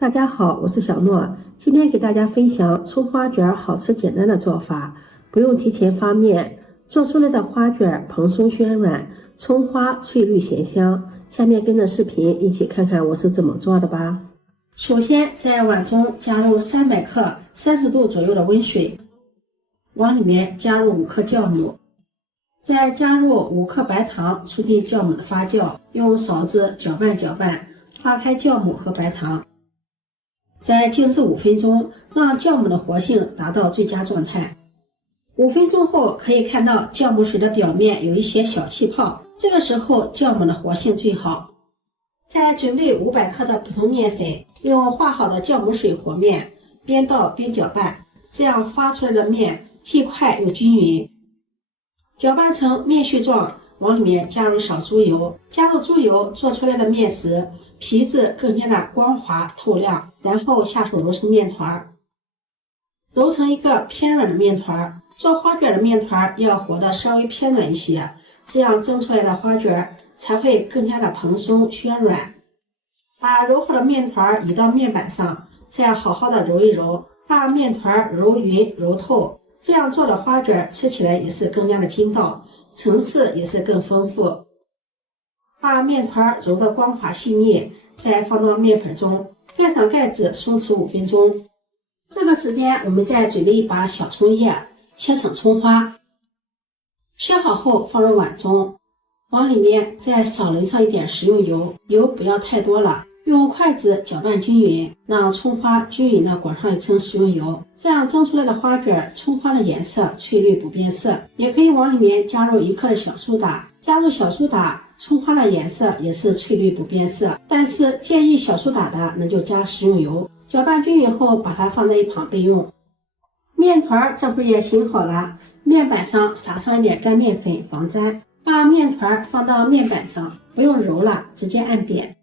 大家好，我是小諾，今天給大家分享蔥花卷好吃簡單的做法，不用提前發面，做出來的花卷蓬鬆暄軟，蔥花翠綠鹹香。下面跟着視頻一起看看我是怎麼做的吧。首先在碗中加入300克30度左右的溫水，往裡面加入5克酵母，再加入5克白糖，促進酵母的發酵，用勺子攪拌，化開酵母和白糖。再靜置5分鐘，讓酵母的活性達到最佳狀態。5分鐘後，可以看到酵母水的表面有一些小氣泡，這個時候酵母的活性最好。再準備500克的普通麵粉，用化好的酵母水和面，邊倒邊攪拌，這樣發出來的麵既快又均勻。攪拌成面絮狀，往裡面加入少豬油，加入豬油做出來的面时，皮质更加的光滑透亮，然後下手揉成面团，揉成一個偏軟的面团。做花卷的面团要和的稍微偏軟一些，這樣蒸出來的花卷才會更加的蓬鬆暄軟。把揉好的面团移到面板上，再好好的揉一揉，把面团揉匀揉透，這樣做的花卷吃起來也是更加的筋道，層次也是更豐富。把面团揉得光滑細膩，再放到面粉中，蓋上蓋子鬆弛5分鐘。這個時間我們再準備一把小蔥葉，切成蔥花，切好後放入碗中，往裡面再少淋上一點食用油，油不要太多了，用筷子攪拌均勻，讓蔥花均勻的裹上一層食用油，這樣蒸出來的花卷蔥花的顏色翠綠不變色。也可以往裡面加入1克的小蘇打，加入小蘇打，蔥花的顏色也是翠綠不變色，但是介意小蘇打的那就加食用油。搅拌均勻後，把它放在一旁备用。面团这会儿也醒好了，面板上撒上一點乾麵粉防粘，把面团放到面板上，不用揉了，直接按扁。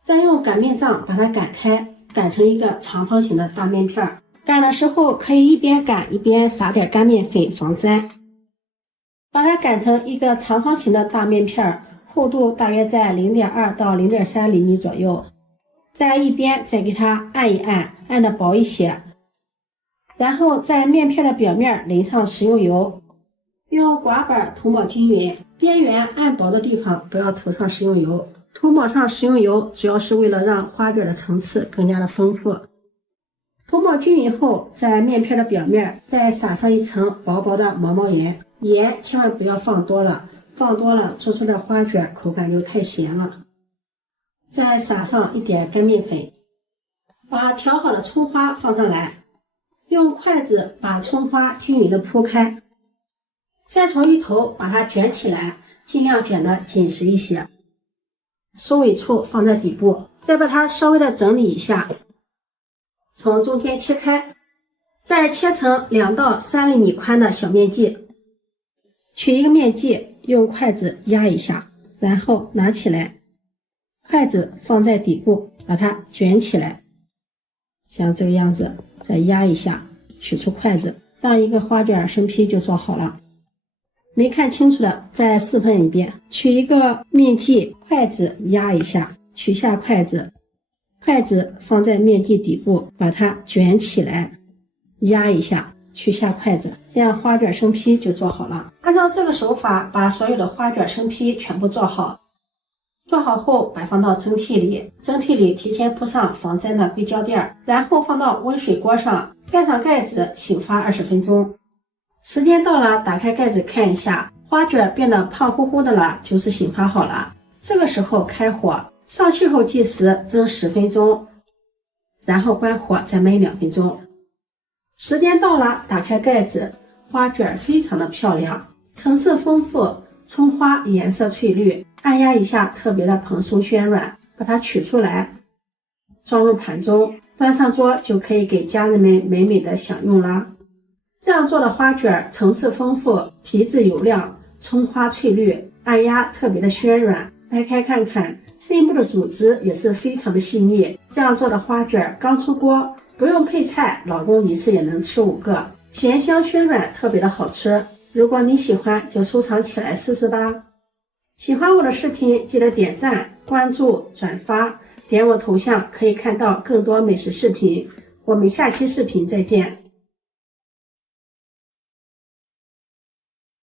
再用擀面杖把它擀開，擀成一個長方形的大面片。擀的時候可以一邊擀一邊撒點乾面粉防粘。把它擀成一個長方形的大面片，厚度大約在 0.2 到 0.3 厘米左右。在一邊再給它按一按，按得薄一些。然後在面片的表面淋上食用油，用刮板涂抹均勻，邊緣按薄的地方不要塗上食用油。涂抹上食用油主要是為了讓花卷的層次更加的豐富。塗抹均勻後，在面片的表面再撒上一層薄薄的毛毛鹽，鹽千萬不要放多了，放多了做出的花卷口感就太鹹了。再撒上一點乾麵粉，把調好的蔥花放上來，用筷子把蔥花均勻的鋪開，再從一頭把它捲起來，盡量捲得緊實一些，收尾處放在底部，再把它稍微的整理一下，從中間切開，再切成2到3厘米寬的小面劑，取一個面劑，用筷子壓一下，然後拿起來，筷子放在底部，把它捲起來，像這個樣子，再壓一下，取出筷子，這樣一個花卷生坯就做好了。沒看清楚的再示範一遍，取一個面劑，筷子壓一下，取下筷子，筷子放在面劑底部，把它捲起來，壓一下，取下筷子，這樣花卷生坯就做好了。按照這個手法把所有的花卷生坯全部做好。做好後擺放到蒸屉裡，蒸屉裡提前鋪上防粘的硅膠墊，然後放到溫水鍋上，蓋上蓋子醒發20分鐘。時間到了，打開蓋子看一下，花卷變得胖乎乎的了，就是醒發好了。這個時候開火，上氣後計時蒸10分鐘，然後關火再燜2分鐘。時間到了，打開蓋子，花卷非常的漂亮，層次豐富，蔥花顏色翠綠，按壓一下特別的蓬鬆暄軟，把它取出來，裝入盤中，端上桌就可以給家人們美美的享用啦。這樣做的花卷層次豐富，皮質油亮，蔥花翠綠，按壓特別的暄軟，掰開看看，內部的組織也是非常的細膩。這樣做的花卷剛出鍋，不用配菜，老公一次也能吃5個，鹹香暄軟，特別的好吃。如果你喜歡，就收藏起來試試吧。喜歡我的視頻，記得點讚、關注、轉發，點我頭像可以看到更多美食視頻。我們下期視頻再見。